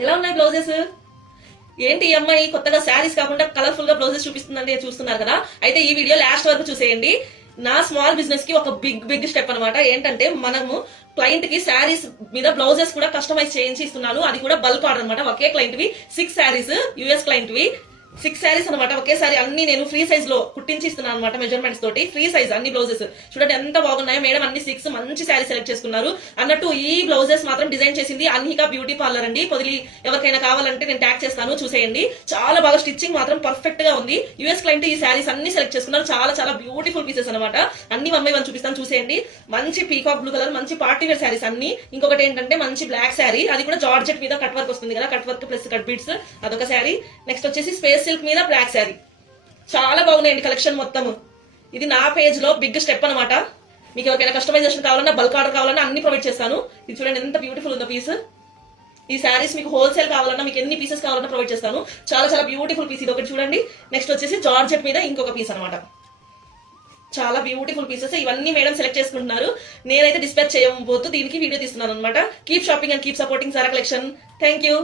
ఎలా ఉన్నాయి బ్లౌజెస్? ఏంటి ఈ అమ్మాయి కొత్తగా శారీస్ కాకుండా కలర్ఫుల్ గా బ్లౌజెస్ చూపిస్తుందండి, చూస్తున్నారు కదా. అయితే ఈ వీడియో లాస్ట్ వరకు చూసేయండి. నా స్మాల్ బిజినెస్ కి ఒక బిగ్ స్టెప్ అనమాట. ఏంటంటే మనము క్లయింట్ కి శారీస్ మీద బ్లౌజెస్ కూడా కస్టమైజ్ చేయించి ఇస్తున్నాను. అది కూడా బల్క్ ఆర్డర్ అనమాట. ఒకే క్లయింట్ వి 6 శారీస్, యుఎస్ క్లయింట్ వి 6 శారీస్ అనమాట. ఒకేసారి అన్ని నేను ఫ్రీ సైజ్ లో కుట్టించి ఇస్తున్నాను అనమాట. మెజర్మెంట్స్ తోటి ఫ్రీ సైజ్ అన్ని బ్లౌజెస్ చూడండి ఎంత బాగున్నాయో. మేడం అన్ని 6 మంచి శారీ సెలెక్ట్ చేసుకున్నారు అన్నట్టు. ఈ బ్లౌజెస్ మాత్రం డిజైన్ చేసింది అన్హికా బ్యూటీ పార్లర్ అండి. పొదిలి ఎవరికైనా కావాలంటే నేను ట్యాగ్ చేస్తాను, చూసేయండి. చాలా బాగా స్టిచ్చింగ్ మాత్రం పర్ఫెక్ట్ గా ఉంది. యుఎస్ క్లయింట్ ఈ శారీస్ అన్ని సెలెక్ట్ చేసుకున్నారు. చాలా చాలా బ్యూటిఫుల్ పీసెస్ అనమాట. అన్ని 1 by 1 చూపిస్తాను, చూసేయండి. మంచి పీకాక్ బ్లూ కలర్ మంచి పార్టీ వేర్ శారీస్ అన్ని. ఇంకొకటి ఏంటంటే మంచి బ్లాక్ శారీ, అది కూడా జార్జెట్ మీద కట్ వర్క్ వస్తుంది కదా, cut work plus cut beats, అదొక శారీ. నెక్స్ట్ వచ్చేసి స్పేస్ సిల్క్ మీద బ్లాక్ శారీ. చాలా బాగున్నాయండి కలెక్షన్ మొత్తం. ఇది నా పేజ్ లో బిగ్ స్టెప్ అనమాట. మీకు ఎవరికైనా కస్టమైజేషన్ కావాలన్నా బల్క్ ఆర్డర్ కావాలన్నా అన్ని ప్రొవైడ్ చేస్తాను. ఇది చూడండి ఎంత బ్యూటిఫుల్ ఉందో పీస్. ఈ శారీస్ మీకు హోల్సేల్ కావాలన్నా, మీకు ఎన్ని పీసెస్ కావాలన్నా ప్రొవైడ్ చేస్తాను. చాలా చాలా బ్యూటిఫుల్ పీస్. ఇది ఒకటి చూడండి. నెక్స్ట్ వచ్చేసి జార్జెట్ మీద ఇంకొక పీస్ అనమాట. చాలా బ్యూటిఫుల్ పీసెస్. ఇవన్నీ మేడం సెలెక్ట్ చేసుకుంటున్నారు. నేనైతే డిస్పాచ్ చేయబోతూ దీనికి వీడియో తీస్తున్నాను అనమాట. Keep shopping and keep supporting Sara collection. Thank you.